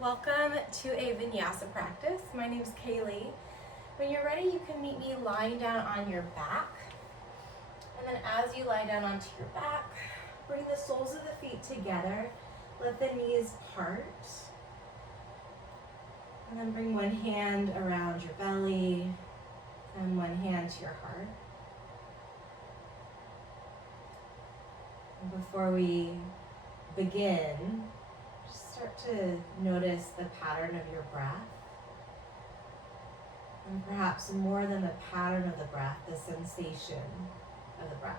Welcome to a vinyasa practice. My name is Kaylee. When you're ready, you can meet me lying down on your back. And then as you lie down onto your back, bring the soles of the feet together. Let the knees part. And then bring one hand around your belly and one hand to your heart. And before we begin, just start to notice the pattern of your breath. And perhaps more than the pattern of the breath, the sensation of the breath.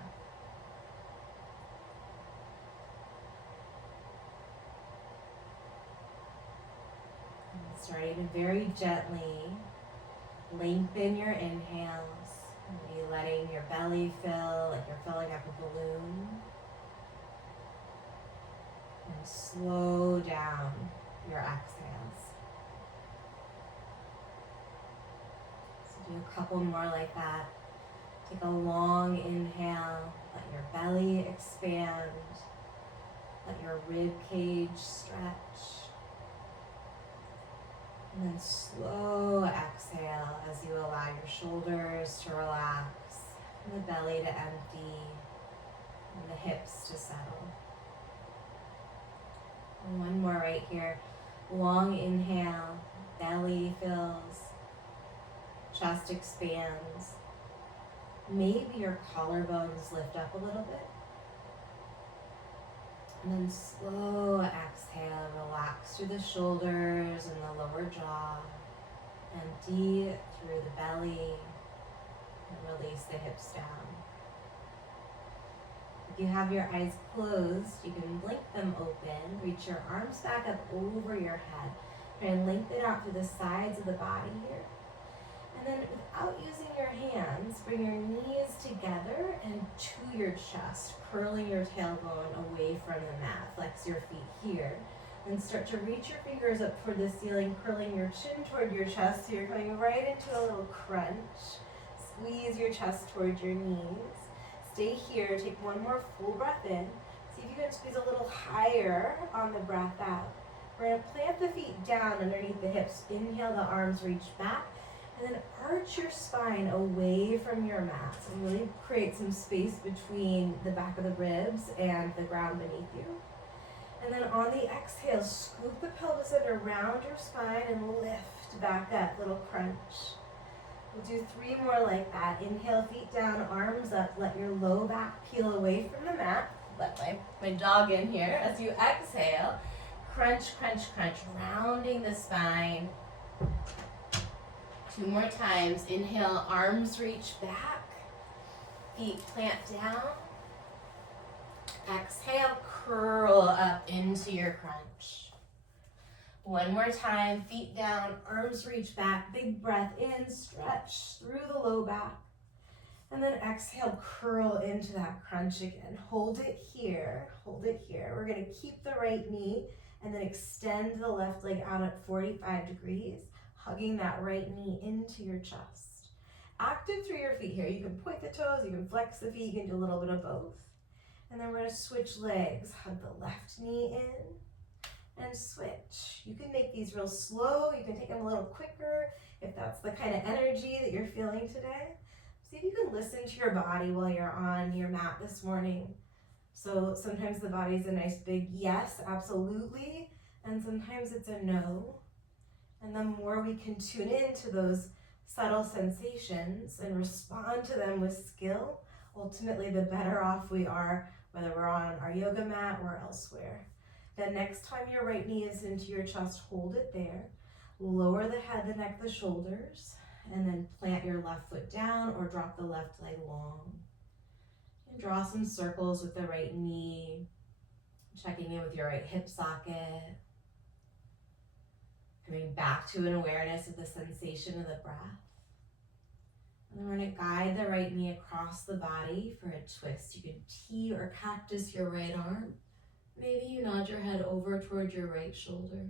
And starting to very gently lengthen your inhales. Maybe letting your belly fill like you're filling up a balloon. And slow down your exhales. So do a couple more like that. Take a long inhale, let your belly expand, let your rib cage stretch. And then slow exhale as you allow your shoulders to relax, and the belly to empty, and the hips to settle. And one more right here. Long inhale, belly fills, chest expands. Maybe your collarbones lift up a little bit. And then slow exhale, relax through the shoulders and the lower jaw. Empty through the belly and release the hips down. If you have your eyes closed, you can blink them open. Reach your arms back up over your head. Try and lengthen out through the sides of the body here. And then without using your hands, bring your knees together and to your chest, curling your tailbone away from the mat. Flex your feet here. And start to reach your fingers up toward the ceiling, curling your chin toward your chest. So you're coming right into a little crunch. Squeeze your chest toward your knees. Stay here, take one more full breath in. See if you can squeeze a little higher on the breath out. We're gonna plant the feet down underneath the hips. Inhale, the arms reach back. And then arch your spine away from your mat. So really create some space between the back of the ribs and the ground beneath you. And then on the exhale, scoop the pelvis in around your spine and lift back up, little crunch. We'll do 3 more like that. Inhale, feet down, arms up. Let your low back peel away from the mat. Let my dog in here. As you exhale, crunch, crunch, crunch, rounding the spine. 2 more times. Inhale, arms reach back. Feet plant down. Exhale, curl up into your crunch. 1 more time, feet down, arms reach back, big breath in, stretch through the low back. And then exhale, curl into that crunch again. Hold it here, hold it here. We're gonna keep the right knee and then extend the left leg out at 45 degrees, hugging that right knee into your chest. Active through your feet here. You can point the toes, you can flex the feet, you can do a little bit of both. And then we're gonna switch legs. Hug the left knee in and switch. You can make these real slow. You can take them a little quicker if that's the kind of energy that you're feeling today. See if you can listen to your body while you're on your mat this morning. So sometimes the body's a nice big yes, absolutely, and sometimes it's a no. And the more we can tune into those subtle sensations and respond to them with skill, ultimately the better off we are, whether we're on our yoga mat or elsewhere. Then next time your right knee is into your chest, hold it there. Lower the head, the neck, the shoulders, and then plant your left foot down or drop the left leg long. And draw some circles with the right knee, checking in with your right hip socket. Coming back to an awareness of the sensation of the breath. And then we're going to guide the right knee across the body for a twist. You can T or cactus your right arm. Maybe you nod your head over toward your right shoulder.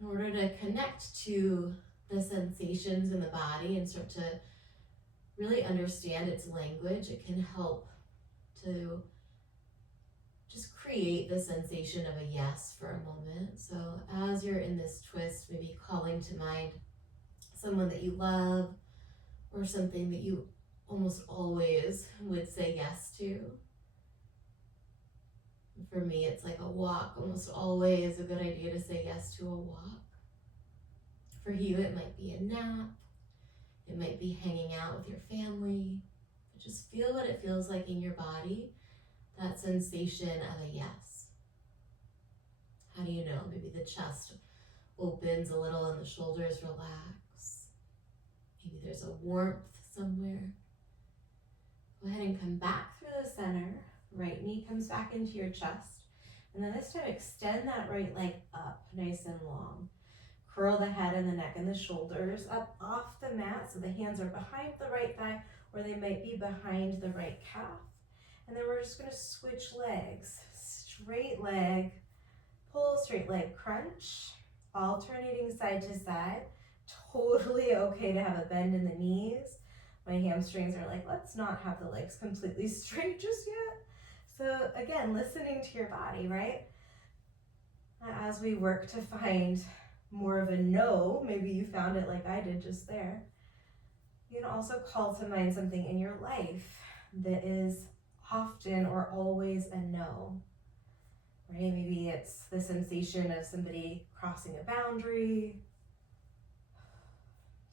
In order to connect to the sensations in the body and start to really understand its language, it can help to just create create the sensation of a yes for a moment. So as you're in this twist, maybe calling to mind someone that you love or something that you almost always would say yes to. For me, it's like a walk. Almost always a good idea to say yes to a walk. For you, it might be a nap. It might be hanging out with your family. But just feel what it feels like in your body, that sensation of a yes. How do you know? Maybe the chest opens a little and the shoulders relax. Maybe there's a warmth somewhere. Go ahead and come back through the center. Right knee comes back into your chest. And then this time extend that right leg up nice and long. Curl the head and the neck and the shoulders up off the mat so the hands are behind the right thigh or they might be behind the right calf. And then we're just going to switch legs. Straight leg, pull, straight leg crunch, alternating side to side. Totally okay to have a bend in the knees. My hamstrings are like, let's not have the legs completely straight just yet. So again, listening to your body, right? As we work to find more of a no, maybe you found it like I did just there. You can also call to mind something in your life that is often or always a no, right? Maybe it's the sensation of somebody crossing a boundary,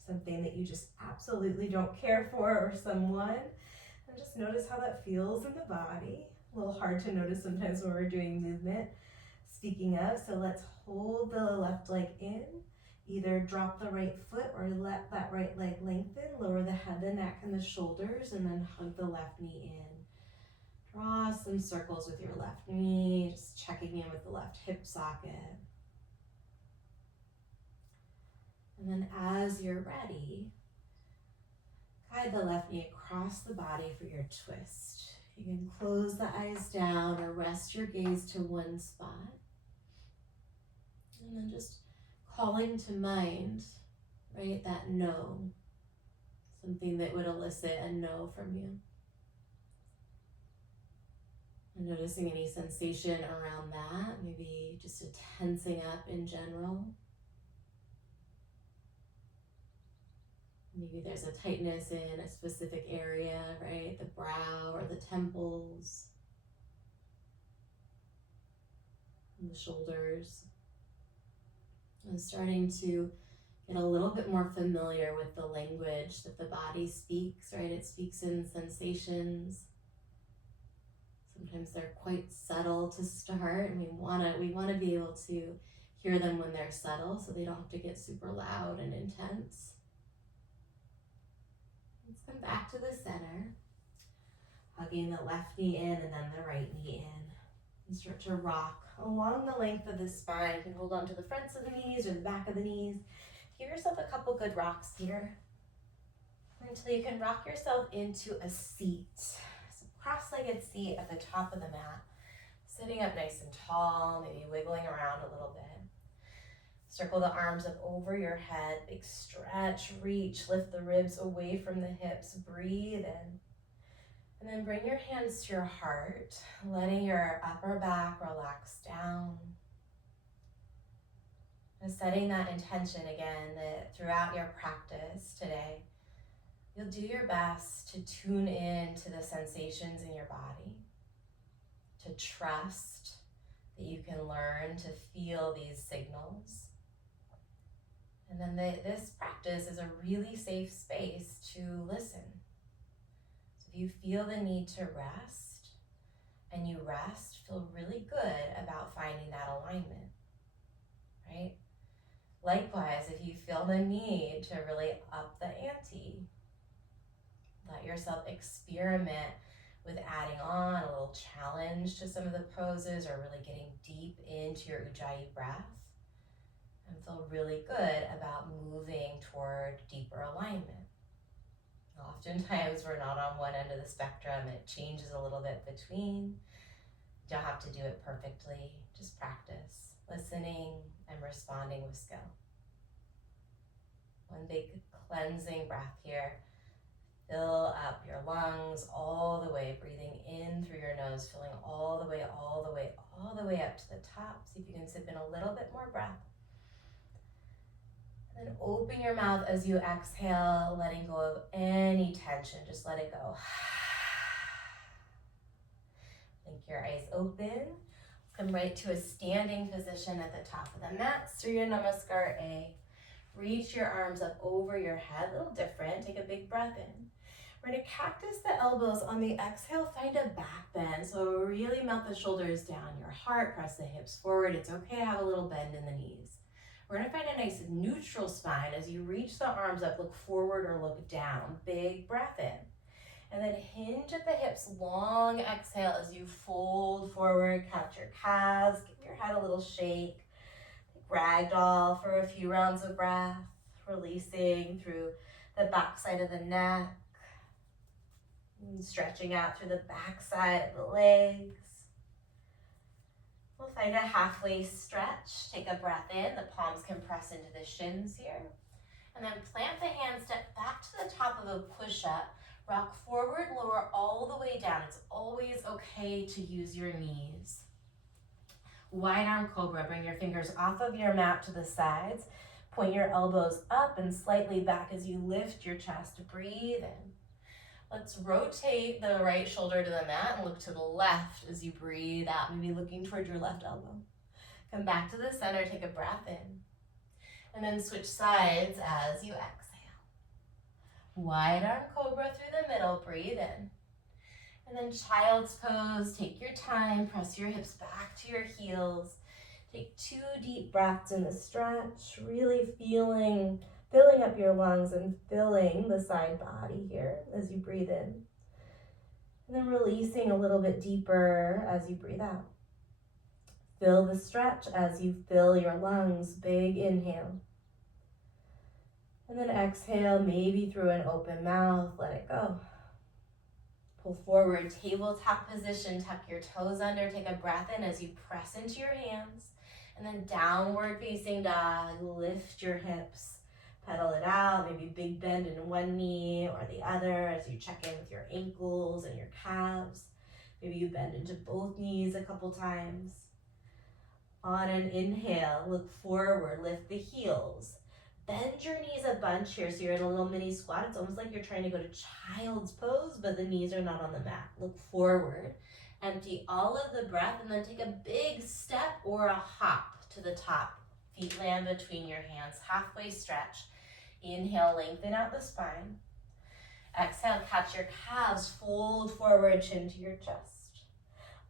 something that you just absolutely don't care for, or someone, and just notice how that feels in the body. A little hard to notice sometimes when we're doing movement. Speaking of, so let's hold the left leg in, either drop the right foot or let that right leg lengthen, lower the head, the neck, and the shoulders, and then hug the left knee in. Draw some circles with your left knee, just checking in with the left hip socket. And then as you're ready, guide the left knee across the body for your twist. You can close the eyes down or rest your gaze to one spot. And then just calling to mind, right, that no, something that would elicit a no from you. And noticing any sensation around that, maybe just a tensing up in general. Maybe there's a tightness in a specific area, right? The brow or the temples, and the shoulders. And starting to get a little bit more familiar with the language that the body speaks, right? It speaks in sensations. Sometimes they're quite subtle to start, and we want to be able to hear them when they're subtle so they don't have to get super loud and intense. Let's come back to the center, hugging the left knee in and then the right knee in. And start to rock along the length of the spine. You can hold on to the fronts of the knees or the back of the knees. Give yourself a couple good rocks here until you can rock yourself into a seat. So cross-legged seat at the top of the mat. Sitting up nice and tall, maybe wiggling around a little bit. Circle the arms up over your head, big stretch, reach, lift the ribs away from the hips, breathe in. And then bring your hands to your heart, letting your upper back relax down. And setting that intention again that throughout your practice today, you'll do your best to tune in to the sensations in your body, to trust that you can learn to feel these signals. And then this practice is a really safe space to listen. If you feel the need to rest, and you rest, feel really good about finding that alignment, right? Likewise, if you feel the need to really up the ante, let yourself experiment with adding on a little challenge to some of the poses or really getting deep into your Ujjayi breath, and feel really good about moving toward deeper alignment. Oftentimes we're not on one end of the spectrum. It changes a little bit between. You don't have to do it perfectly. Just practice listening and responding with skill. One big cleansing breath here. Fill up your lungs all the way, breathing in through your nose, filling all the way, all the way up to the top. See if you can sip in a little bit more breath. And then open your mouth as you exhale, letting go of any tension. Just let it go. Blink your eyes open. Come right to a standing position at the top of the mat. Surya Namaskar A. Reach your arms up over your head, a little different. Take a big breath in. We're gonna cactus the elbows. On the exhale, find a back bend. So really melt the shoulders down, your heart, press the hips forward. It's okay to have a little bend in the knees. We're gonna find a nice neutral spine. As you reach the arms up, look forward or look down. Big breath in. And then hinge at the hips, long exhale as you fold forward, count your calves, give your head a little shake. Ragdoll for a few rounds of breath, releasing through the back side of the neck, and stretching out through the back side of the legs. We'll find a halfway stretch. Take a breath in, the palms can press into the shins here. And then plant the hands, step back to the top of a push-up, rock forward, lower all the way down. It's always okay to use your knees. Wide arm cobra, bring your fingers off of your mat to the sides. Point your elbows up and slightly back as you lift your chest. Breathe in. Let's rotate the right shoulder to the mat and look to the left as you breathe out, maybe looking toward your left elbow. Come back to the center, take a breath in. And then switch sides as you exhale. Wide arm cobra through the middle, breathe in. And then child's pose, take your time, press your hips back to your heels. Take 2 deep breaths in the stretch, really filling up your lungs and filling the side body here as you breathe in. And then releasing a little bit deeper as you breathe out. Fill the stretch as you fill your lungs, big inhale. And then exhale, maybe through an open mouth, let it go. Pull forward, tabletop position, tuck your toes under, take a breath in as you press into your hands. And then downward facing dog, lift your hips, pedal it out, maybe big bend in one knee or the other as you check in with your ankles and your calves. Maybe you bend into both knees a couple times. On an inhale, look forward, lift the heels. Bend your knees a bunch here so you're in a little mini squat. It's almost like you're trying to go to child's pose, but the knees are not on the mat. Look forward, empty all of the breath, and then take a big step or a hop to the top. Feet land between your hands, halfway stretch. Inhale, lengthen out the spine. Exhale, catch your calves, fold forward, chin to your chest.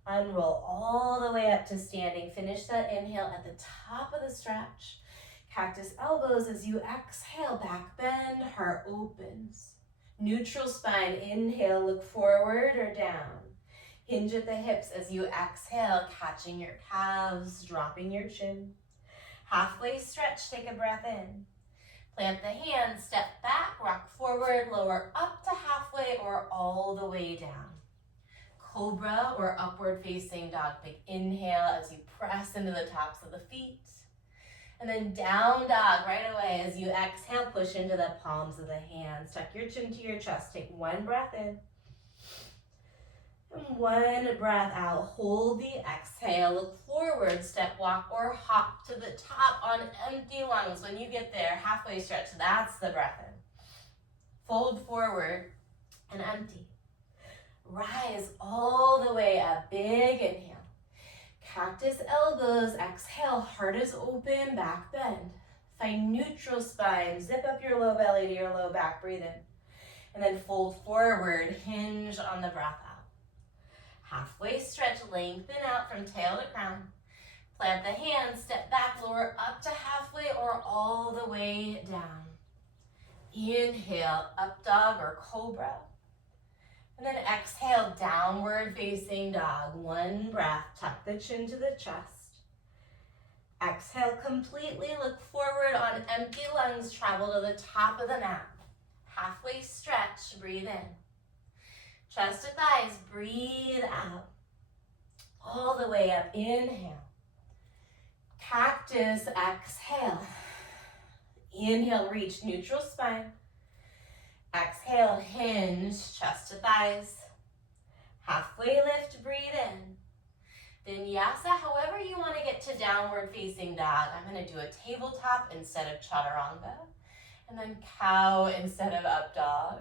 Unroll all the way up to standing. Finish that inhale at the top of the stretch. Cactus elbows as you exhale, back bend, heart opens. Neutral spine, inhale, look forward or down. Hinge at the hips as you exhale, catching your calves, dropping your chin. Halfway stretch, take a breath in. Plant the hands, step back, rock forward, lower up to halfway or all the way down. Cobra or upward facing dog, big inhale as you press into the tops of the feet. And then down dog right away as you exhale, push into the palms of the hands. Tuck your chin to your chest. Take one breath in. And one breath out. Hold the exhale. Look forward. Step, walk, or hop to the top on empty lungs. When you get there, halfway stretch. That's the breath in. Fold forward and empty. Rise all the way up. Big inhale. Cactus elbows, exhale, heart is open, back bend. Find neutral spine, zip up your low belly to your low back, breathe in. And then fold forward, hinge on the breath out. Halfway stretch, lengthen out from tail to crown. Plant the hands, step back, lower up to halfway or all the way down. Inhale, up dog or cobra. And then exhale, downward facing dog. One breath, tuck the chin to the chest. Exhale completely, look forward on empty lungs, travel to the top of the mat. Halfway stretch, breathe in. Chest to thighs, breathe out. All the way up, inhale. Cactus, exhale. Inhale, reach neutral spine. Exhale, hinge, chest to thighs. Halfway lift, breathe in. Vinyasa, however you want to get to downward facing dog. I'm going to do a tabletop instead of chaturanga, and then cow instead of up dog.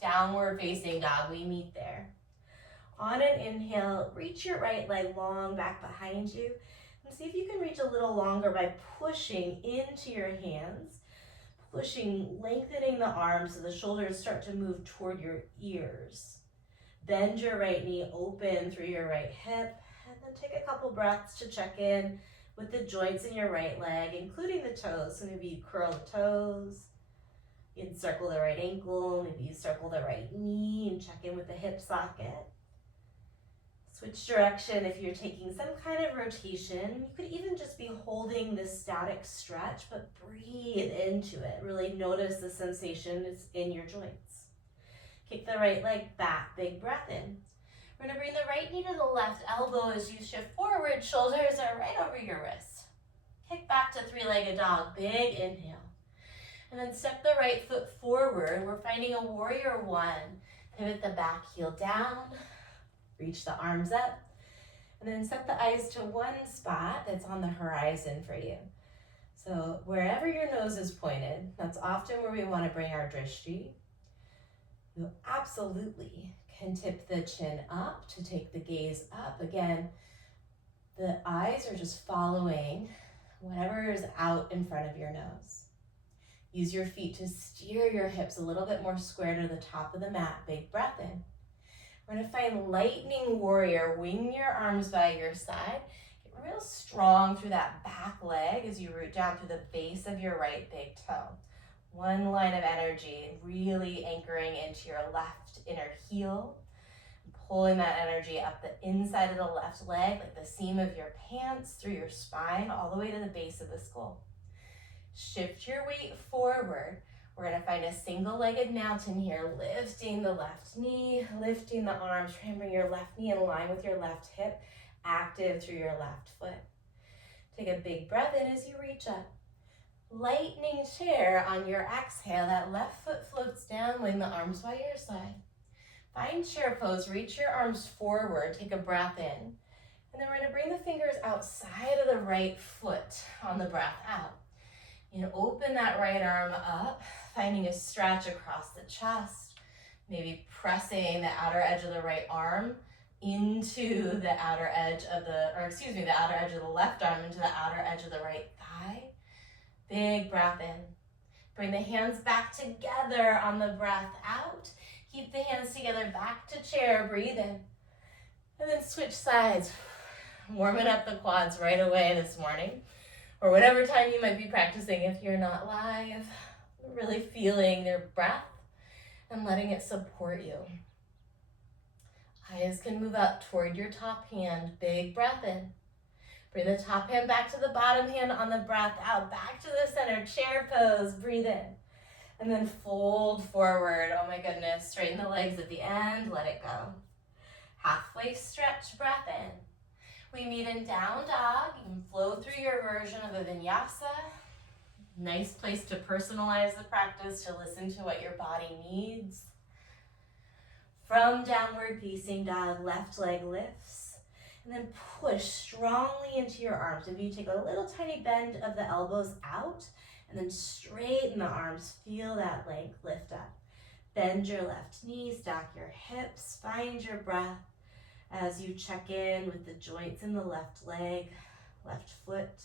Downward facing dog, we meet there. On an inhale, reach your right leg long back behind you, and see if you can reach a little longer by pushing into your hands, lengthening the arms so the shoulders start to move toward your ears. Bend your right knee open through your right hip, and then take a couple breaths to check in with the joints in your right leg, including the toes. So maybe you curl the toes, you encircle the right ankle, maybe you circle the right knee and check in with the hip socket. Switch direction if you're taking some kind of rotation. You could even just be holding this static stretch, but breathe into it. Really notice the sensation is in your joints. Kick the right leg back, big breath in. We're gonna bring the right knee to the left elbow as you shift forward, shoulders are right over your wrist. Kick back to three-legged dog, big inhale. And then step the right foot forward. We're finding a warrior one. Pivot the back heel down, reach the arms up, and then set the eyes to one spot that's on the horizon for you. So wherever your nose is pointed, that's often where we want to bring our drishti. You absolutely can tip the chin up to take the gaze up. Again, the eyes are just following whatever is out in front of your nose. Use your feet to steer your hips a little bit more square to the top of the mat. Big breath in. We're gonna find lightning warrior. Wing your arms by your side. Get real strong through that back leg as you root down through the base of your right big toe. One line of energy, really anchoring into your left inner heel. Pulling that energy up the inside of the left leg, like the seam of your pants, through your spine, all the way to the base of the skull. Shift your weight forward. We're gonna find a single-legged mountain here, lifting the left knee, lifting the arms. Try and bring your left knee in line with your left hip, active through your left foot. Take a big breath in as you reach up. Lightning chair on your exhale. That left foot floats down, wing the arms by your side. Find chair pose, reach your arms forward, take a breath in. And then we're gonna bring the fingers outside of the right foot on the breath out. You know, open that right arm up, finding a stretch across the chest, maybe pressing the outer edge of the right arm into the outer edge of the outer edge of the left arm into the outer edge of the right thigh. Big breath in. Bring the hands back together on the breath out. Keep the hands together back to chair, breathe in. And then switch sides. Warming up the quads right away this morning, or whatever time you might be practicing if you're not live. Really feeling their breath and letting it support you. Eyes can move up toward your top hand. Big breath in. Bring the top hand back to the bottom hand on the breath out. Back to the center, chair pose, breathe in. And then fold forward. Oh my goodness, straighten the legs at the end, let it go. Halfway stretch, breath in. We meet in down dog. You can flow through your version of a vinyasa. Nice place to personalize the practice, to listen to what your body needs. From downward facing dog, left leg lifts. And then push strongly into your arms. Maybe you take a little tiny bend of the elbows out and then straighten the arms. Feel that length lift up. Bend your left knee, stack your hips, find your breath as you check in with the joints in the left leg, left foot.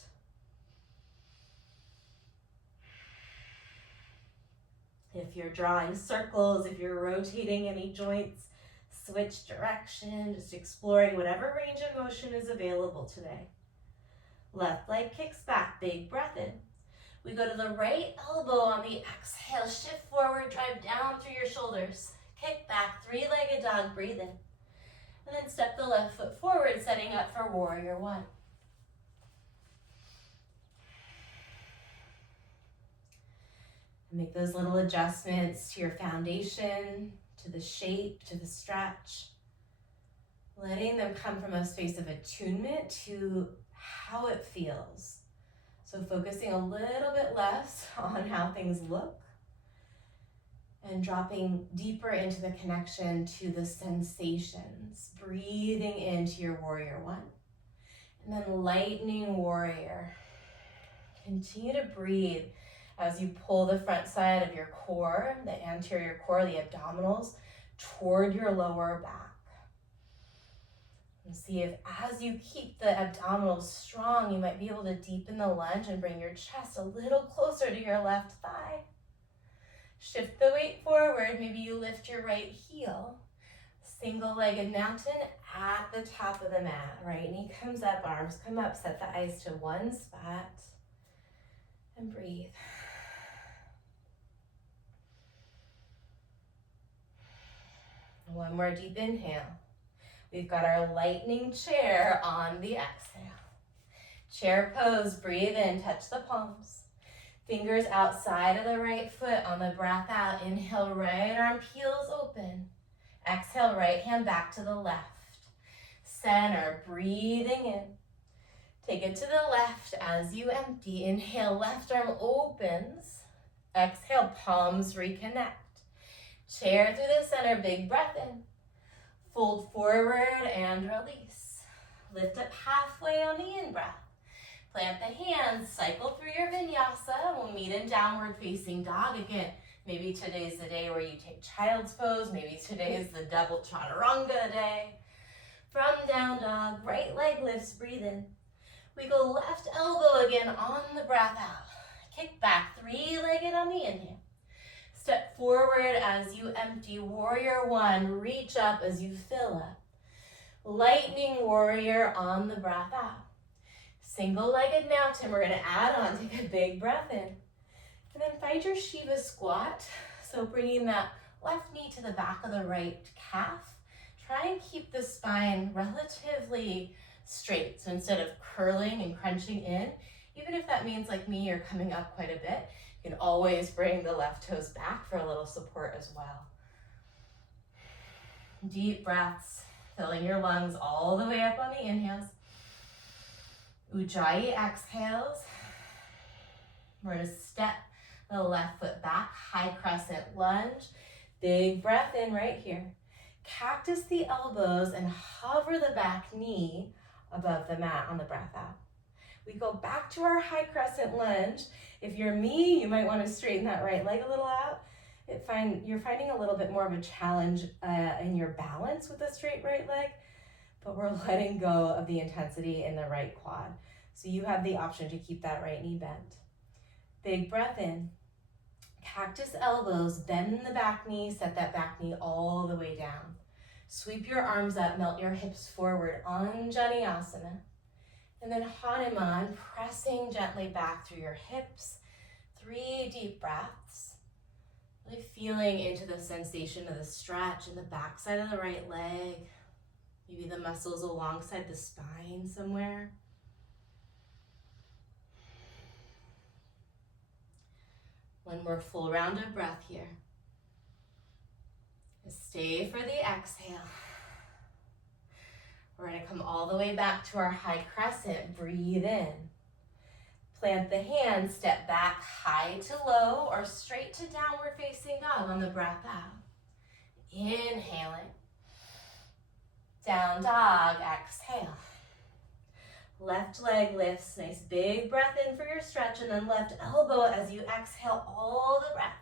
If you're drawing circles, if you're rotating any joints, switch direction, just exploring whatever range of motion is available today. Left leg kicks back, big breath in. We go to the right elbow on the exhale, shift forward, drive down through your shoulders. Kick back, three-legged dog, breathe in. And then step the left foot forward, setting up for warrior one. Make those little adjustments to your foundation, to the shape, to the stretch. Letting them come from a space of attunement to how it feels. So focusing a little bit less on how things look and dropping deeper into the connection to the sensations. Breathing into your warrior one. And then lightning warrior. Continue to breathe as you pull the front side of your core, the anterior core, the abdominals, toward your lower back. And see if as you keep the abdominals strong, you might be able to deepen the lunge and bring your chest a little closer to your left thigh. Shift the weight forward. Maybe you lift your right heel. Single-legged mountain at the top of the mat. Right knee comes up, arms come up. Set the eyes to one spot and breathe. One more deep inhale. We've got our lightning chair on the exhale. Chair pose, breathe in, touch the palms. Fingers outside of the right foot on the breath out. Inhale, right arm peels open. Exhale, right hand back to the left. Center, breathing in. Take it to the left as you empty. Inhale, left arm opens. Exhale, palms reconnect. Chair through the center, big breath in. Fold forward and release. Lift up halfway on the in-breath. Plant the hands, cycle through your vinyasa. We'll meet in downward facing dog again. Maybe today's the day where you take child's pose. Maybe today's the double chaturanga day. From down dog, right leg lifts, breathe in. We go left elbow again on the breath out. Kick back, three-legged on the inhale. Step forward as you empty, warrior one. Reach up as you fill up. Lightning warrior on the breath out. Single-legged mountain, we're gonna add on, take a big breath in. And then find your Shiva squat. So bringing that left knee to the back of the right calf. Try and keep the spine relatively straight. So instead of curling and crunching in, even if that means like me, you're coming up quite a bit, you can always bring the left toes back for a little support as well. Deep breaths, filling your lungs all the way up on the inhales. Ujjayi exhales. We're gonna step the left foot back, high crescent lunge. Big breath in right here. Cactus the elbows and hover the back knee above the mat on the breath out. We go back to our high crescent lunge. If you're me, you might want to straighten that right leg a little out. You're finding a little bit more of a challenge in your balance with the straight right leg, but we're letting go of the intensity in the right quad. So you have the option to keep that right knee bent. Big breath in. Cactus elbows, bend the back knee, set that back knee all the way down. Sweep your arms up, melt your hips forward, Anjaneyasana. And then Hanuman, pressing gently back through your hips. 3 deep breaths. Really feeling into the sensation of the stretch in the backside of the right leg. Maybe the muscles alongside the spine somewhere. One more full round of breath here. Stay for the exhale. We're going to come all the way back to our high crescent. Breathe in. Plant the hands, step back high to low or straight to downward facing dog on the breath out. Inhaling. Down dog, exhale. Left leg lifts, nice big breath in for your stretch, and then left elbow as you exhale all the breath.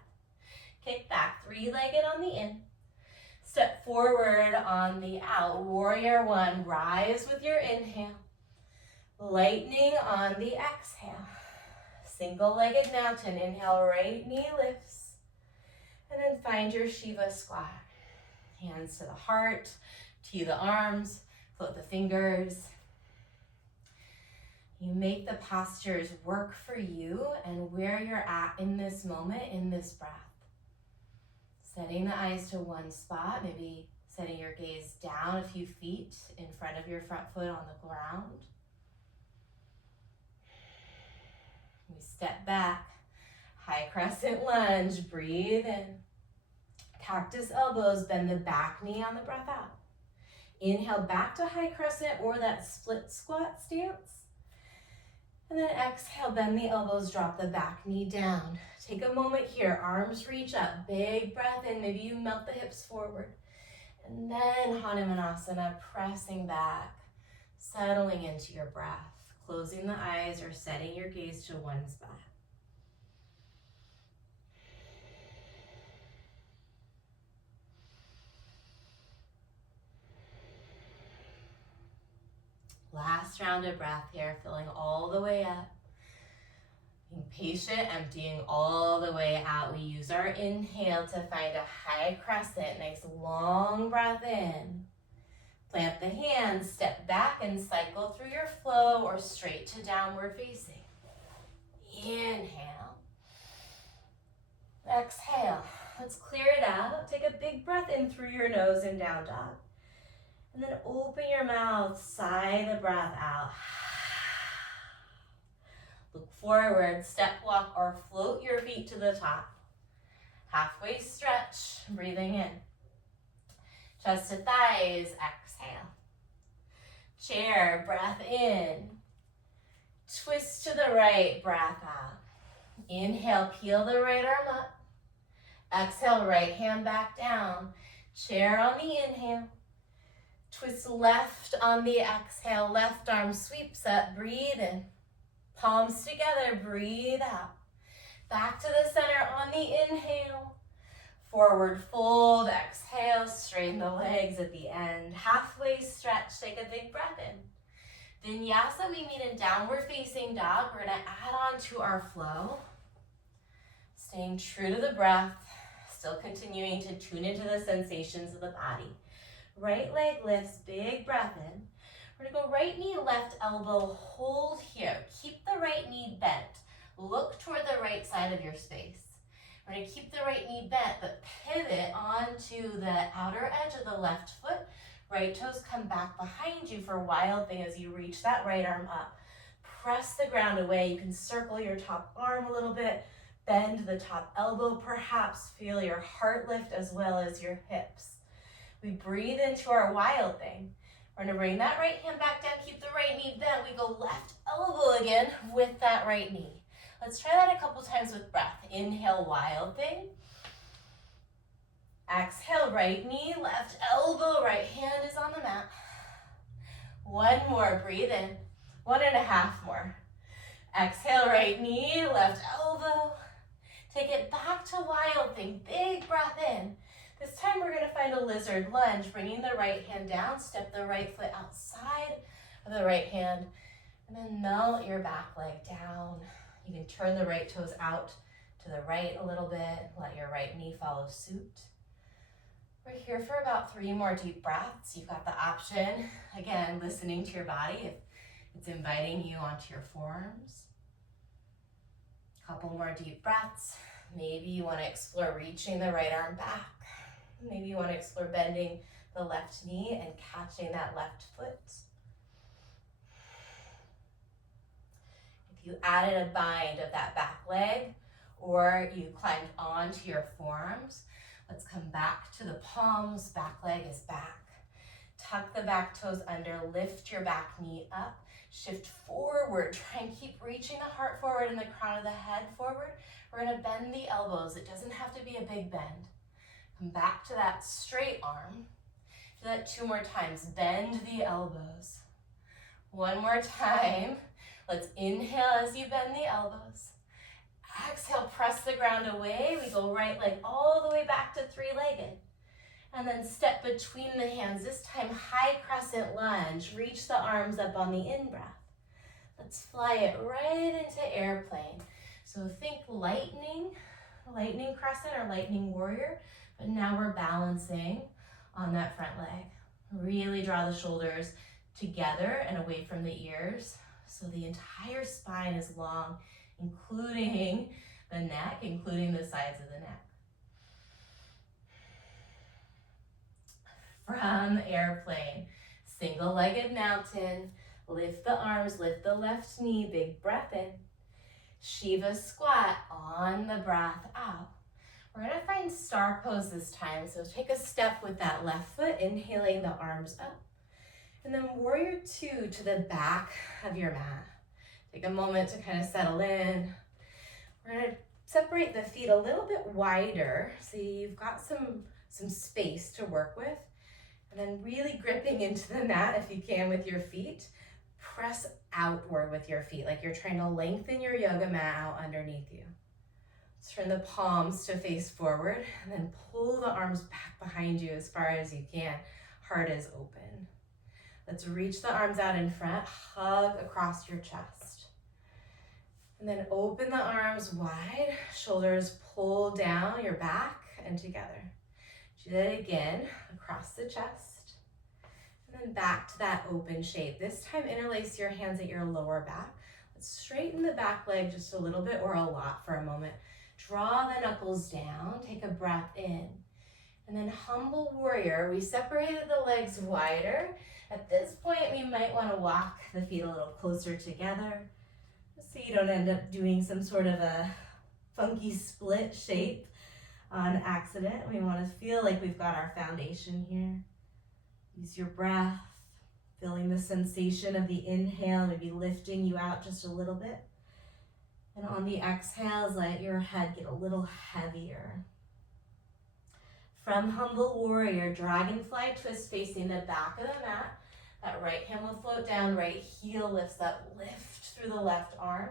Kick back, 3-legged on the in. Step forward on the out. Warrior one, rise with your inhale. Lightning on the exhale. Single-legged mountain, inhale, right knee lifts. And then find your Shiva squat. Hands to the heart, to the arms, float the fingers. You make the postures work for you and where you're at in this moment, in this breath. Setting the eyes to one spot, maybe setting your gaze down a few feet in front of your front foot on the ground. We step back, high crescent lunge, breathe in. Cactus elbows, bend the back knee on the breath out. Inhale back to high crescent or that split squat stance. And then exhale, bend the elbows, drop the back knee down. Take a moment here, arms reach up, big breath in, maybe you melt the hips forward. And then Hanumanasana, pressing back, Settling into your breath, closing the eyes or setting your gaze to one spot. Last round of breath here, filling all the way up. Being patient, emptying all the way out. We use our inhale to find a high crescent. Nice long breath in. Plant the hands, step back and cycle through your flow or straight to downward facing. Inhale. Exhale. Let's clear it out. Take a big breath in through your nose in down dog. And then open your mouth, sigh the breath out. Look forward, step walk or float your feet to the top. Halfway stretch, breathing in. Chest to thighs, exhale. Chair, breath in. Twist to the right, breath out. Inhale, peel the right arm up. Exhale, right hand back down. Chair on the inhale. Twist left on the exhale, left arm sweeps up, breathe in. Palms together, breathe out. Back to the center on the inhale. Forward fold, exhale, straighten the legs at the end. Halfway stretch, take a big breath in. Vinyasa, we meet in downward facing dog. We're gonna add on to our flow. Staying true to the breath, still continuing to tune into the sensations of the body. Right leg lifts, big breath in. We're gonna go right knee, left elbow, hold here. Keep the right knee bent. Look toward the right side of your space. We're gonna keep the right knee bent, but pivot onto the outer edge of the left foot. Right toes come back behind you for wild thing as you reach that right arm up. Press the ground away. You can circle your top arm a little bit, bend the top elbow perhaps, feel your heart lift as well as your hips. We breathe into our wild thing. We're gonna bring that right hand back down, keep the right knee bent. We go left elbow again with that right knee. Let's try that a couple times with breath. Inhale, wild thing. Exhale, right knee, left elbow, right hand is on the mat. One more, breathe in. 1.5 more. Exhale, right knee, left elbow. Take it back to wild thing, big breath in. This time we're gonna find a lizard lunge, bringing the right hand down, step the right foot outside of the right hand, and then melt your back leg down. You can turn the right toes out to the right a little bit, let your right knee follow suit. We're here for about 3 more deep breaths. You've got the option, again, listening to your body if it's inviting you onto your forearms. Couple more deep breaths. Maybe you wanna explore reaching the right arm back. Maybe you want to explore bending the left knee and catching that left foot. If you added a bind of that back leg or you climbed onto your forearms, let's come back to the palms. Back leg is back. Tuck the back toes under, lift your back knee up, shift forward. Try and keep reaching the heart forward and the crown of the head forward. We're gonna bend the elbows. It doesn't have to be a big bend. Come back to that straight arm. Do that 2 more times. Bend the elbows. 1 more time. Let's inhale as you bend the elbows. Exhale, press the ground away. We go right leg all the way back to 3-legged. And then step between the hands. This time, high crescent lunge. Reach the arms up on the in-breath. Let's fly it right into airplane. So think lightning crescent or lightning warrior. But now we're balancing on that front leg. Really draw the shoulders together and away from the ears. So the entire spine is long, including the neck, including the sides of the neck. From airplane, single-legged mountain, lift the arms, lift the left knee, big breath in. Shiva squat on the breath out. We're gonna find star pose this time. So take a step with that left foot, inhaling the arms up. And then warrior 2 to the back of your mat. Take a moment to kind of settle in. We're gonna separate the feet a little bit wider so you've got some space to work with. And then really gripping into the mat if you can with your feet. Press outward with your feet, like you're trying to lengthen your yoga mat out underneath you. Turn the palms to face forward, and then pull the arms back behind you as far as you can. Heart is open. Let's reach the arms out in front, hug across your chest. And then open the arms wide, shoulders pull down your back and together. Do that again, across the chest. And then back to that open shape. This time interlace your hands at your lower back. Let's straighten the back leg just a little bit or a lot for a moment. Draw the knuckles down, take a breath in. And then humble warrior, we separated the legs wider. At this point, we might want to walk the feet a little closer together so you don't end up doing some sort of a funky split shape on accident. We want to feel like we've got our foundation here. Use your breath, feeling the sensation of the inhale, maybe lifting you out just a little bit. And on the exhales, let your head get a little heavier. From humble warrior, dragonfly twist facing the back of the mat. That right hand will float down, right heel lifts up, lift through the left arm.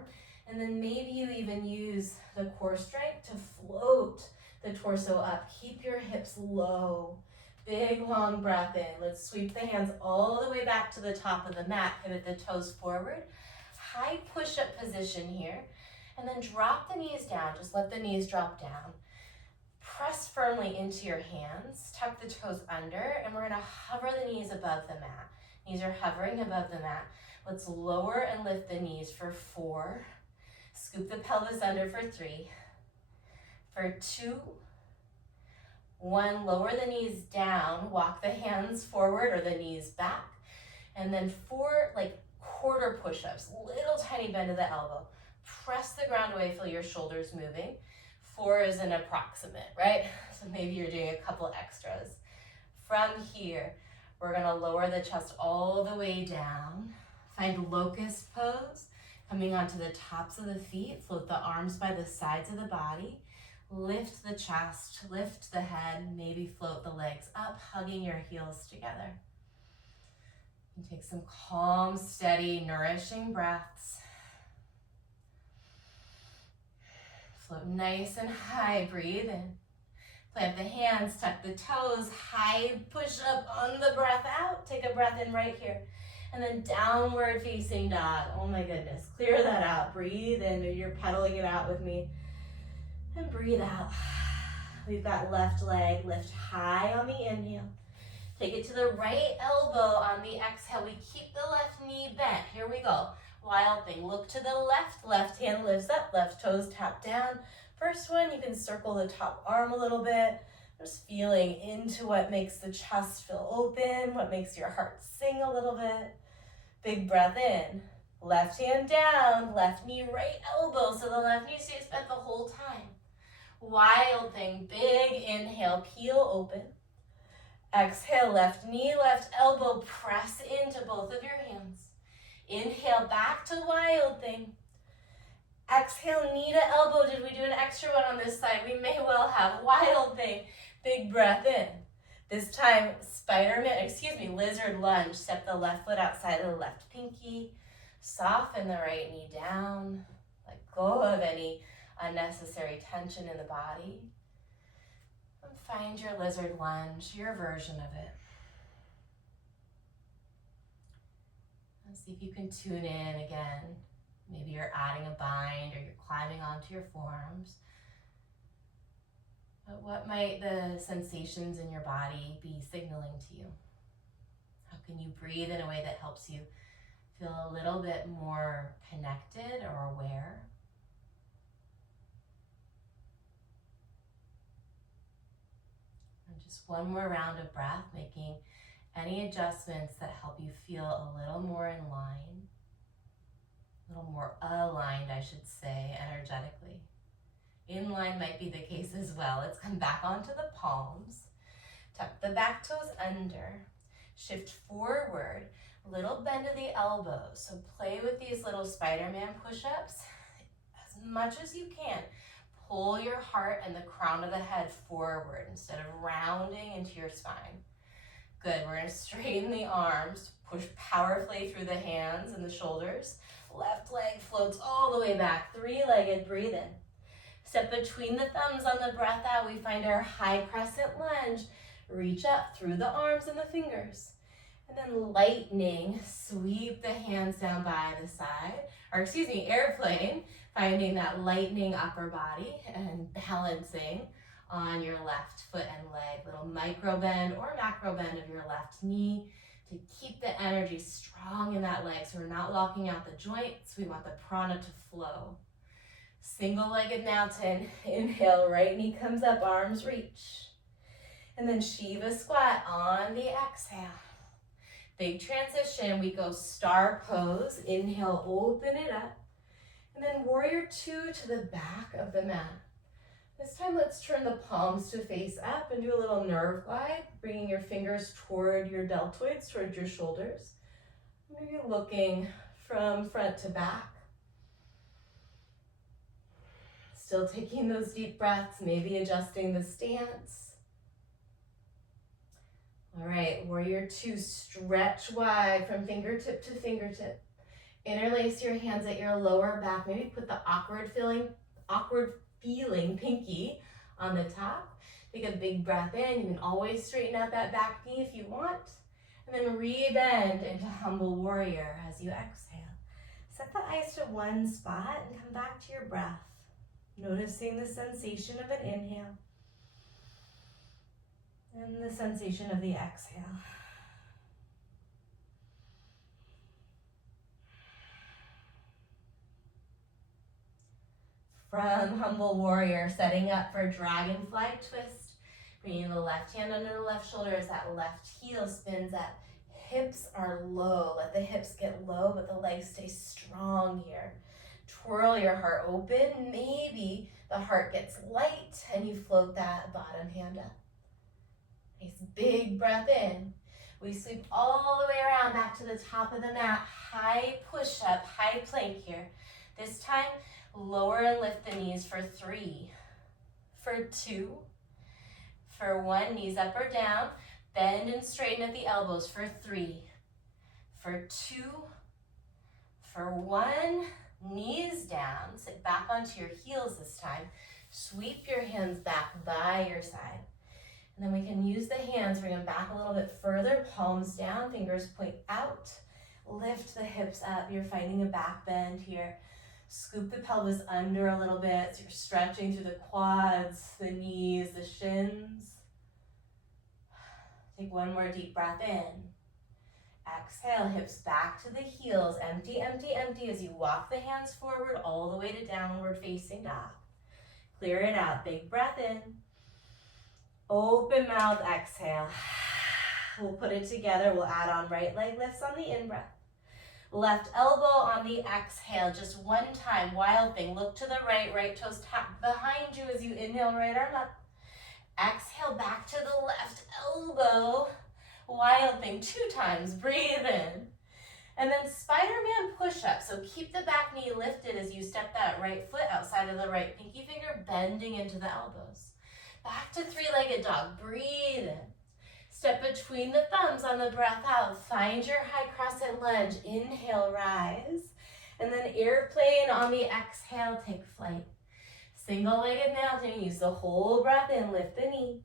And then maybe you even use the core strength to float the torso up. Keep your hips low. Big long breath in. Let's sweep the hands all the way back to the top of the mat. Pivot the toes forward. High push-up position here. And then drop the knees down. Just let the knees drop down. Press firmly into your hands. Tuck the toes under. And we're going to hover the knees above the mat. Knees are hovering above the mat. Let's lower and lift the knees for 4. Scoop the pelvis under for 3. For 2. 1, lower the knees down. Walk the hands forward or the knees back. And then 4, like quarter push-ups. Little tiny bend of the elbow. Press the ground away, feel your shoulders moving. 4 is an approximate, right? So maybe you're doing a couple extras. From here, we're gonna lower the chest all the way down. Find locust pose, coming onto the tops of the feet. Float the arms by the sides of the body. Lift the chest, lift the head, maybe float the legs up, hugging your heels together. You take some calm, steady, nourishing breaths. Float nice and high, breathe in. Plant the hands, tuck the toes, high push up on the breath out. Take a breath in right here. And then downward facing dog. Oh my goodness, clear that out. Breathe in, maybe you're pedaling it out with me. And breathe out. We've got left leg, lift high on the inhale. Take it to the right elbow on the exhale. We keep the left knee bent. Here we go. Wild thing. Look to the left hand lifts up, left toes tap down. First one, you can circle the top arm a little bit. Just feeling into what makes the chest feel open, what makes your heart sing a little bit. Big breath in. Left hand down, left knee, right elbow. So the left knee stays bent the whole time. Wild thing. Big inhale, peel open. Exhale, left knee, left elbow. Press into both of your hands. Inhale, back to wild thing. Exhale, knee to elbow. Did we do an extra one on this side? We may well have. Wild thing. Big breath in. This time, lizard lunge. Step the left foot outside of the left pinky. Soften the right knee down. Let go of any unnecessary tension in the body. And find your lizard lunge, your version of it. And see if you can tune in again. Maybe you're adding a bind or you're climbing onto your forearms. But what might the sensations in your body be signaling to you? How can you breathe in a way that helps you feel a little bit more connected or aware? And just one more round of breath, making any adjustments that help you feel a little more in line. A little more aligned, I should say, energetically. Inline might be the case as well. Let's come back onto the palms. Tuck the back toes under. Shift forward. Little bend of the elbows. So play with these little Spider-Man push-ups as much as you can. Pull your heart and the crown of the head forward instead of rounding into your spine. Good, we're gonna straighten the arms, push powerfully through the hands and the shoulders. Left leg floats all the way back, three-legged, breathe in. Step between the thumbs on the breath out, we find our high crescent lunge. Reach up through the arms and the fingers. And then lightning, sweep the hands down by the side, or excuse me, airplane, finding that lightning upper body and balancing on your left foot and leg. Little micro bend or macro bend of your left knee to keep the energy strong in that leg. So we're not locking out the joints. We want the prana to flow. Single-legged mountain. Inhale, right knee comes up, arms reach. And then Shiva squat on the exhale. Big transition, we go star pose. Inhale, open it up. And then warrior two to the back of the mat. This time, let's turn the palms to face up and do a little nerve glide, bringing your fingers toward your deltoids, towards your shoulders. Maybe looking from front to back. Still taking those deep breaths, maybe adjusting the stance. All right, warrior two, stretch wide from fingertip to fingertip. Interlace your hands at your lower back. Maybe put the awkward feeling pinky on the top. Take a big breath in. You can always straighten out that back knee if you want. And then rebend into humble warrior as you exhale. Set the eyes to one spot and come back to your breath. Noticing the sensation of an inhale and the sensation of the exhale. From humble warrior, setting up for dragonfly twist. Bringing the left hand under the left shoulder as that left heel spins up. Hips are low. Let the hips get low, but the legs stay strong here. Twirl your heart open. Maybe the heart gets light and you float that bottom hand up. Nice big breath in. We sweep all the way around back to the top of the mat. High push up, high plank here. This time, lower and lift the knees for 3, for 2, for 1, knees up or down. Bend and straighten at the elbows for 3, for 2, for 1, knees down. Sit back onto your heels this time. Sweep your hands back by your side. And then we can use the hands, bring them back a little bit further, palms down, fingers point out. Lift the hips up. You're finding a back bend here. Scoop the pelvis under a little bit so you're stretching through the quads, the knees, the shins. Take one more deep breath in. Exhale, hips back to the heels. Empty, empty, empty as you walk the hands forward all the way to downward facing dog. Clear it out. Big breath in. Open mouth, exhale. We'll put it together. We'll add on right leg lifts on the in-breath. Left elbow on the exhale, just one time. Wild thing. Look to the right, right toes tap behind you as you inhale, right arm up. Exhale, back to the left elbow. Wild thing, 2 times. Breathe in. And then Spider-Man push-up. So keep the back knee lifted as you step that right foot outside of the right pinky finger, bending into the elbows. Back to 3-legged dog. Breathe in. Step between the thumbs on the breath out. Find your high crescent lunge. Inhale, rise. And then airplane on the exhale, take flight. Single-legged mountain. Use the whole breath in. Lift the knee.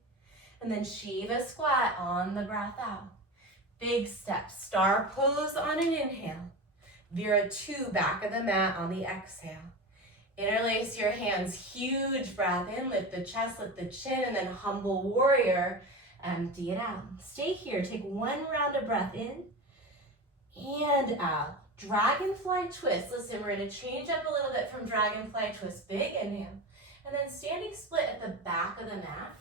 And then Shiva squat on the breath out. Big step. Star pose on an inhale. Vira 2, back of the mat on the exhale. Interlace your hands. Huge breath in. Lift the chest, lift the chin, and then humble warrior. Empty it out. Stay here. Take 1 round of breath in and out. Dragonfly twist. Listen, we're going to change up a little bit from dragonfly twist. Big inhale. And then standing split at the back of the mat.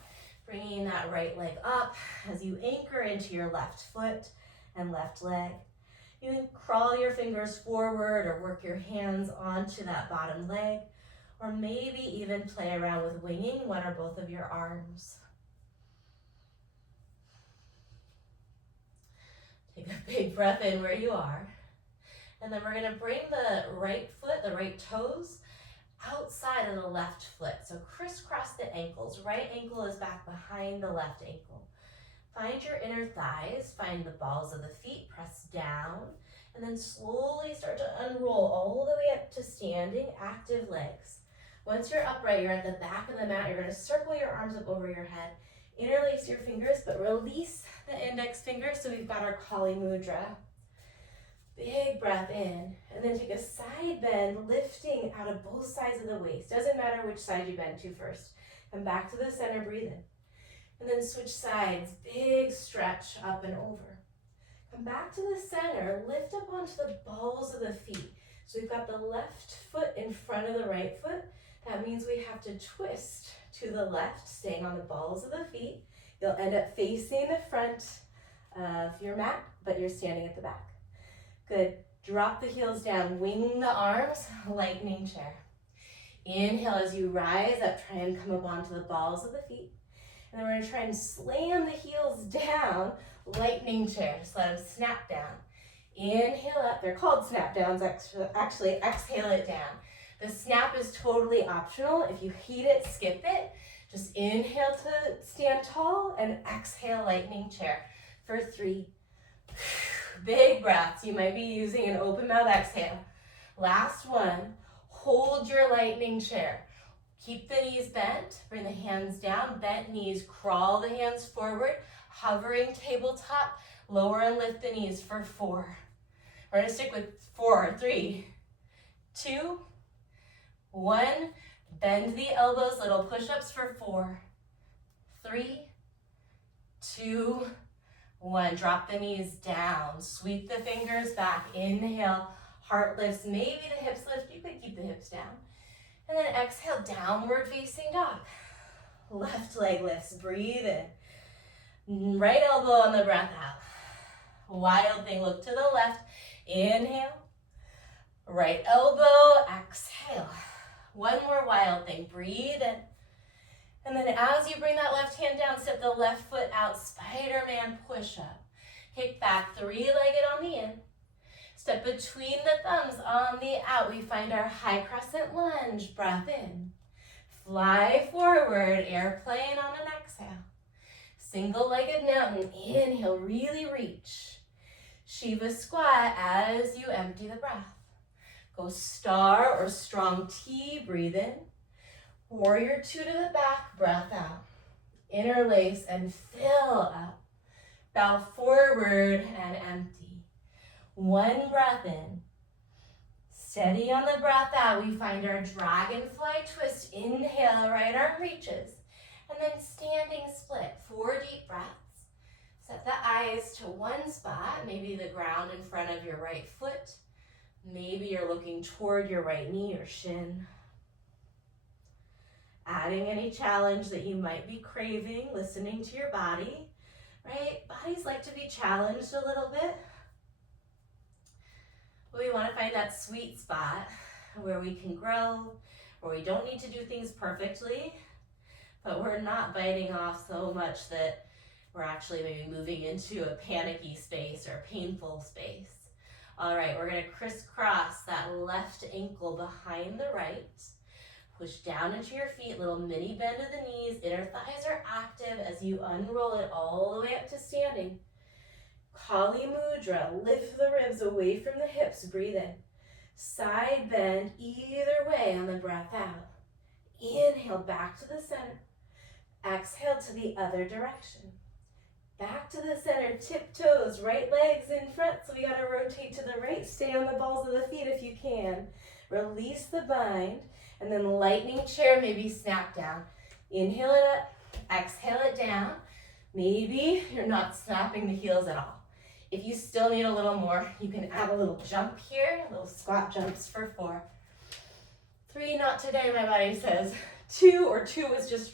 Bringing that right leg up as you anchor into your left foot and left leg. You can crawl your fingers forward or work your hands onto that bottom leg. Or maybe even play around with winging 1 or both of your arms. Take a big breath in where you are. And then we're going to bring the right foot, the right toes, outside of the left foot. So crisscross the ankles. Right ankle is back behind the left ankle. Find your inner thighs, find the balls of the feet, press down, and then slowly start to unroll all the way up to standing, active legs. Once you're upright, you're at the back of the mat, you're gonna circle your arms up over your head, interlace your fingers, but release the index finger, so we've got our Kali Mudra. Big breath in, and then take a side bend, lifting out of both sides of the waist. Doesn't matter which side you bend to first. Come back to the center, breathe in. And then switch sides, big stretch up and over. Come back to the center, lift up onto the balls of the feet. So we've got the left foot in front of the right foot. That means we have to twist to the left, staying on the balls of the feet. You'll end up facing the front of your mat, but you're standing at the back. Good. Drop the heels down, wing the arms, lightning chair. Inhale as you rise up, try and come up onto the balls of the feet. And then we're gonna try and slam the heels down, lightning chair. Just let them snap down. Inhale up, they're called snap downs, actually exhale it down. The snap is totally optional. If you heat it, skip it. Just inhale to stand tall and exhale lightning chair for 3. Big breaths. You might be using an open mouth exhale. Last one. Hold your lightning chair. Keep the knees bent. Bring the hands down. Bent knees. Crawl the hands forward. Hovering tabletop. Lower and lift the knees for 4. We're going to stick with 4. 3, 2, 1. Bend the elbows. Little push-ups for 4. 3, 2, 1. Drop the knees down. Sweep the fingers back. Inhale. Heart lifts. Maybe the hips lift. You could keep the hips down. And then exhale, downward facing dog. Left leg lifts. Breathe in. Right elbow on the breath out. Wild thing. Look to the left. Inhale. Right elbow. Exhale. One more wild thing. Breathe in. And then as you bring that left hand down, step the left foot out, Spider-Man push-up. Kick back, 3-legged on the in. Step between the thumbs on the out. We find our high crescent lunge. Breath in. Fly forward, airplane on an exhale. Single-legged mountain. Inhale, really reach. Shiva squat as you empty the breath. Go star or strong T, breathe in. Warrior 2 to the back, breath out. Interlace and fill up. Bow forward and empty. 1 breath in. Steady on the breath out. We find our dragonfly twist. Inhale, right arm reaches. And then standing split. 4 deep breaths. Set the eyes to one spot, maybe the ground in front of your right foot. Maybe you're looking toward your right knee or shin. Adding any challenge that you might be craving, listening to your body, right? Bodies like to be challenged a little bit. But we want to find that sweet spot where we can grow, where we don't need to do things perfectly, but we're not biting off so much that we're actually maybe moving into a panicky space or a painful space. All right, we're going to crisscross that left ankle behind the right. Push down into your feet, little mini bend of the knees. Inner thighs are active as you unroll it all the way up to standing. Kali Mudra, lift the ribs away from the hips, breathe in. Side bend either way on the breath out. Inhale back to the center. Exhale to the other direction. Back to the center, tiptoes, right legs in front, so we gotta rotate to the right. Stay on the balls of the feet if you can. Release the bind. And then lightning chair, maybe snap down. Inhale it up, exhale it down. Maybe you're not snapping the heels at all. If you still need a little more, you can add a little jump here, little squat jumps for 4. 3, not today, my body says. 2, or 2 is just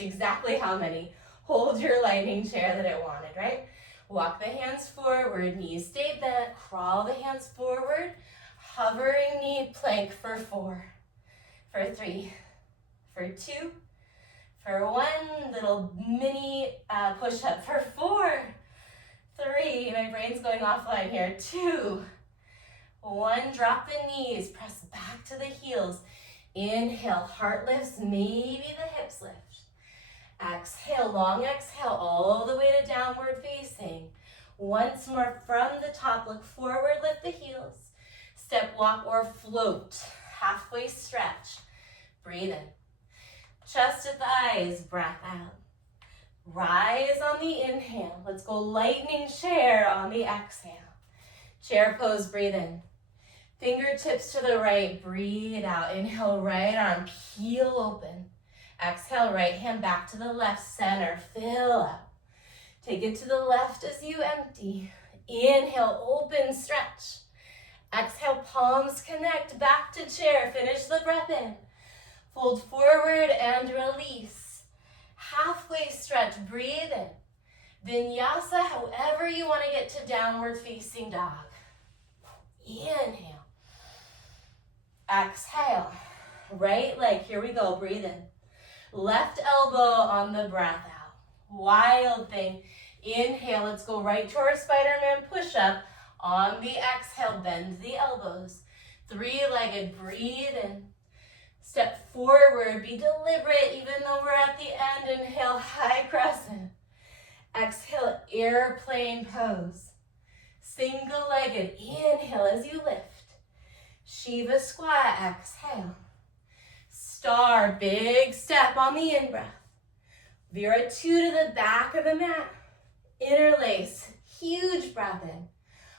exactly how many. Hold your lightning chair that it wanted, right? Walk the hands forward, knees stay bent, crawl the hands forward, hovering knee plank for 4. For 3, for 2, for 1, little mini push-up for 4, 3, my brain's going offline here, 2, 1, drop the knees, press back to the heels, inhale, heart lifts, maybe the hips lift, Exhale, long exhale, all the way to downward facing. Once more from the top, look forward, lift the heels. Step, walk, or float. Halfway stretch. Breathe in. Chest to thighs, breath out. Rise on the inhale. Let's go lightning chair on the exhale. Chair pose, breathe in. Fingertips to the right, breathe out. Inhale, right arm, peel open. Exhale, right hand back to the left, center, fill up. Take it to the left as you empty. Inhale, open, stretch. Exhale, palms connect, back to chair. Finish the breath in. Fold forward and release. Halfway stretch, breathe in. Vinyasa, however you want to get to downward facing dog. Inhale. Exhale. Right leg, here we go, breathe in. Left elbow on the breath out. Wild thing. Inhale, let's go right to our Spider-Man push-up. On the exhale, bend the elbows. Three-legged, breathe in. Step forward, be deliberate even though we're at the end. Inhale, high crescent. Exhale, airplane pose. Single-legged, inhale as you lift. Shiva squat, exhale. Star, big step on the in-breath. Vira 2 to the back of the mat. Interlace, huge breath in.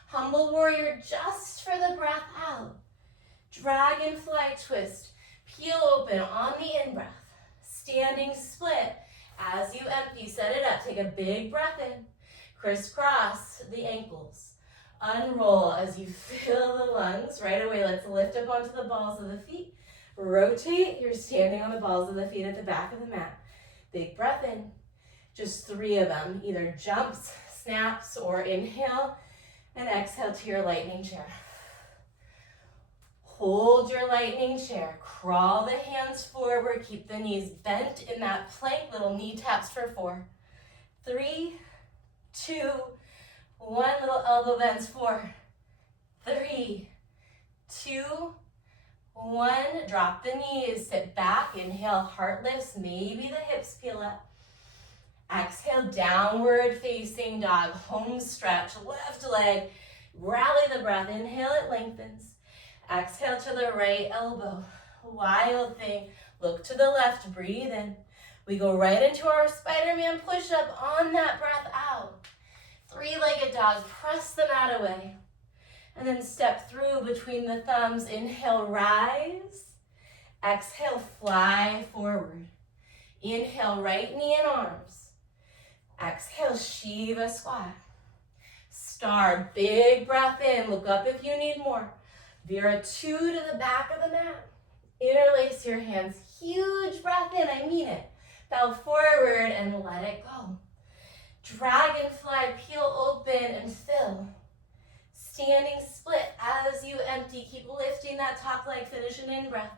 Humble warrior just for the breath out. Dragonfly twist, peel open on the in-breath. Standing split, as you empty, set it up. Take a big breath in. Crisscross the ankles. Unroll as you fill the lungs. Right away, let's lift up onto the balls of the feet. Rotate, you're standing on the balls of the feet at the back of the mat. Big breath in. Just 3 of them, either jumps, snaps, or inhale, and exhale to your lightning chair. Hold your lightning chair. Crawl the hands forward. Keep the knees bent in that plank. Little knee taps for 4. 3, 2, 1. Little elbow bends. 4, 3, 2, 1. Drop the knees. Sit back. Inhale. Heart lifts. Maybe the hips peel up. Exhale. Downward facing dog. Home stretch. Left leg. Rally the breath. Inhale. It lengthens. Exhale to the right elbow. Wild thing. Look to the left. Breathe in. We go right into our Spider-Man push-up on that breath out. 3-legged dog. Press the mat away. And then step through between the thumbs. Inhale, rise. Exhale, fly forward. Inhale, right knee and arms. Exhale, Shiva squat. Star, big breath in. Look up if you need more. Vira 2 to the back of the mat. Interlace your hands. Huge breath in, I mean it. Bow forward and let it go. Dragonfly, peel open and fill. Standing split as you empty. Keep lifting that top leg. Finish an in-breath.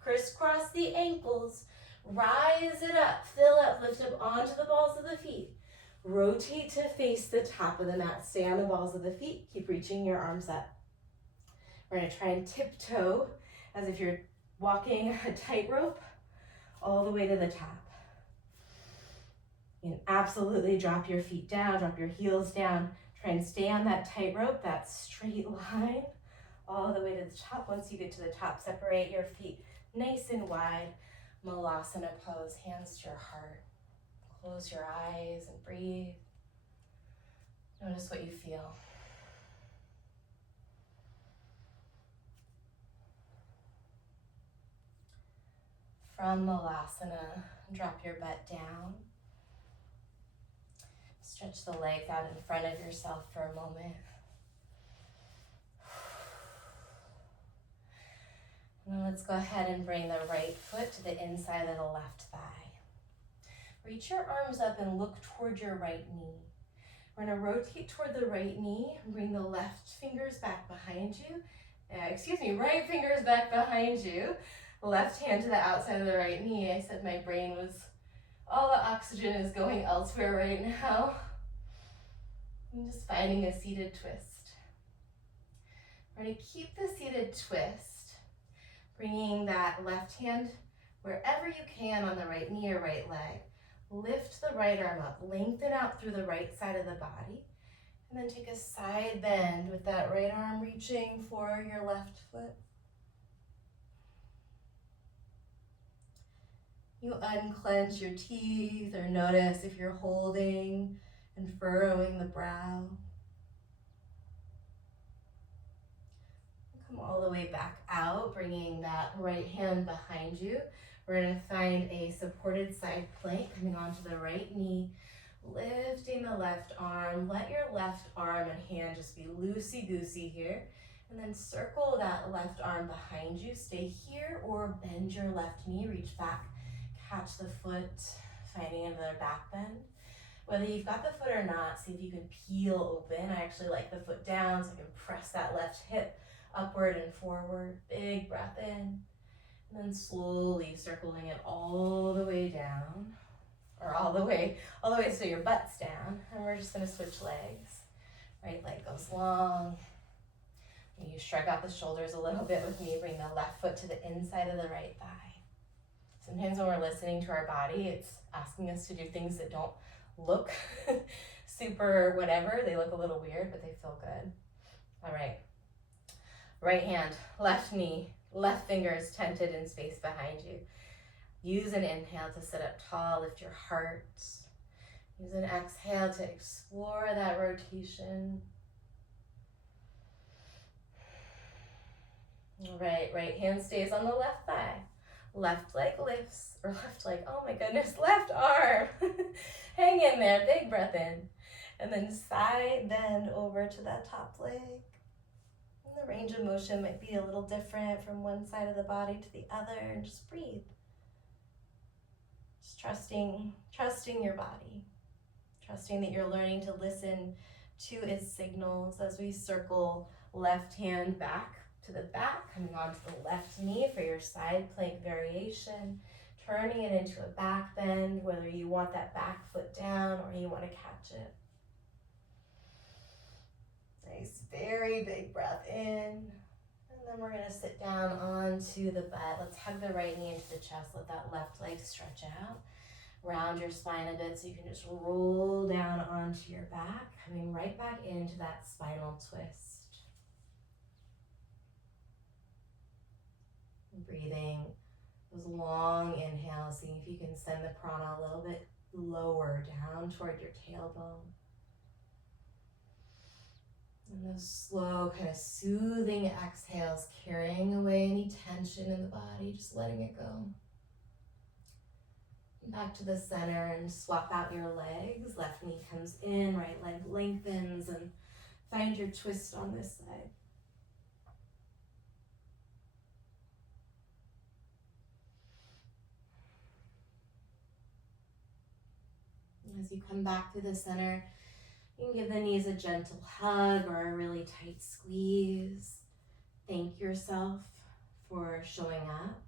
Crisscross the ankles. Rise it up. Fill up. Lift up onto the balls of the feet. Rotate to face the top of the mat. Stay on the balls of the feet. Keep reaching your arms up. We're going to try and tiptoe as if you're walking a tightrope all the way to the top. You can absolutely drop your feet down, drop your heels down. Try and stay on that tightrope, that straight line, all the way to the top. Once you get to the top, separate your feet nice and wide. Malasana pose, hands to your heart. Close your eyes and breathe. Notice what you feel. From Malasana, drop your butt down. Stretch the legs out in front of yourself for a moment. And then let's go ahead and bring the right foot to the inside of the left thigh. Reach your arms up and look toward your right knee. We're going to rotate toward the right knee and bring the left fingers back behind you. Right fingers back behind you. Left hand to the outside of the right knee. I said my brain was, all the oxygen is going elsewhere right now. I'm just finding a seated twist. We're going to keep the seated twist, bringing that left hand wherever you can on the right knee or right leg. Lift the right arm up, lengthen out through the right side of the body, and then take a side bend with that right arm reaching for your left foot. You unclench your teeth or notice if you're holding and furrowing the brow. Come all the way back out, bringing that right hand behind you. We're going to find a supported side plank, coming onto the right knee, lifting the left arm. Let your left arm and hand just be loosey-goosey here. And then circle that left arm behind you. Stay here or bend your left knee, reach back, catch the foot, finding another back bend. Whether you've got the foot or not, see if you can peel open. I actually like the foot down so I can press that left hip upward and forward. Big breath in. And then slowly circling it all the way down, or all the way so your butt's down. And we're just gonna switch legs. Right leg goes long. You shrug out the shoulders a little bit with me. Bring the left foot to the inside of the right thigh. Sometimes when we're listening to our body, it's asking us to do things that don't look super whatever. They look a little weird, but they feel good. All right. Right hand, left knee, left fingers tented in space behind you. Use an inhale to sit up tall, lift your heart. Use an exhale to explore that rotation. All right, right hand stays on the left thigh. Left leg lifts, or left leg, oh my goodness, left arm. Hang in there, big breath in. And then side bend over to that top leg. And the range of motion might be a little different from one side of the body to the other, and just breathe. Just trusting your body. Trusting that you're learning to listen to its signals as we circle left hand back to the back, coming onto the left knee for your side plank variation, turning it into a back bend, whether you want that back foot down or you want to catch it. Nice, very big breath in. And then we're going to sit down onto the butt. Let's hug the right knee into the chest. Let that left leg stretch out. Round your spine a bit so you can just roll down onto your back, coming right back into that spinal twist. Breathing those long inhales, seeing if you can send the prana a little bit lower down toward your tailbone. And those slow, kind of soothing exhales, carrying away any tension in the body, just letting it go. Back to the center and swap out your legs. Left knee comes in, right leg lengthens, and find your twist on this side. As you come back to the center, you can give the knees a gentle hug or a really tight squeeze. Thank yourself for showing up,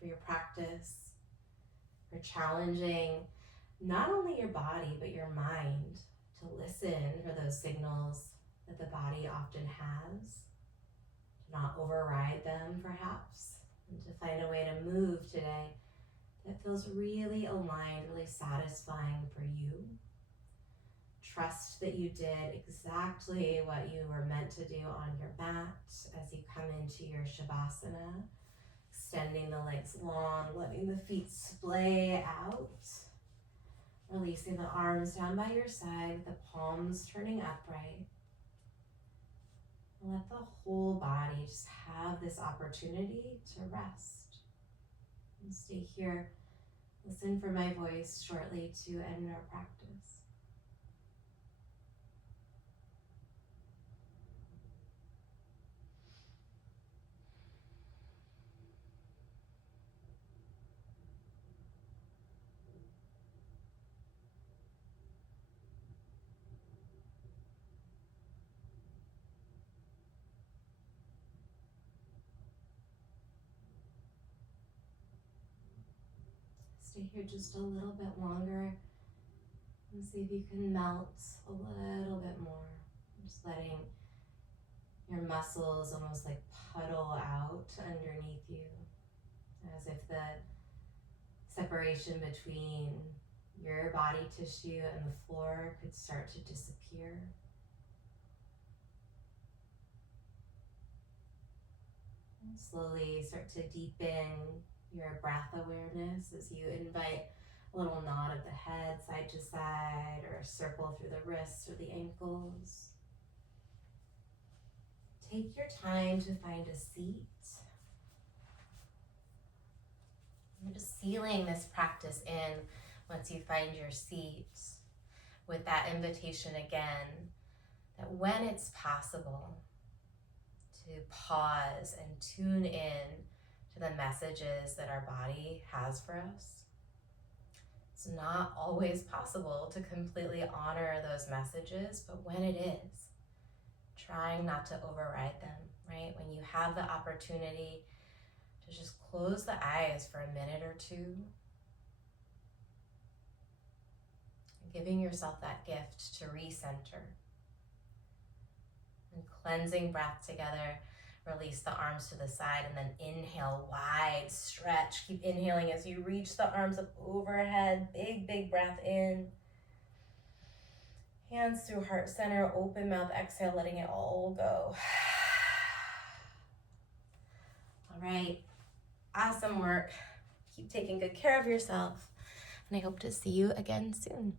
for your practice, for challenging not only your body, but your mind to listen for those signals that the body often has, to not override them perhaps, and to find a way to move today that feels really aligned, really satisfying for you. Trust that you did exactly what you were meant to do on your mat as you come into your Shavasana, extending the legs long, letting the feet splay out, releasing the arms down by your side with the palms turning upright. Let the whole body just have this opportunity to rest. And stay here. Listen for my voice shortly to end our practice. Stay here just a little bit longer and see if you can melt a little bit more. Just letting your muscles almost like puddle out underneath you, as if the separation between Your body tissue and the floor could start to disappear. And slowly start to deepen your breath awareness as you invite a little nod of the head side to side, or a circle through the wrists or the ankles. Take your time to find a seat. I'm just sealing this practice in once you find your seat with that invitation again, that when it's possible to pause and tune in to the messages that our body has for us. It's not always possible to completely honor those messages, but when it is, trying not to override them, right? When you have the opportunity to just close the eyes for a minute or two, giving yourself that gift to recenter. And cleansing breath together, release the arms to the side, and then inhale, wide stretch. Keep inhaling as you reach the arms up overhead. Big, big breath in. Hands through heart center, open mouth, exhale, letting it all go. All right, awesome work. Keep taking good care of yourself, and I hope to see you again soon.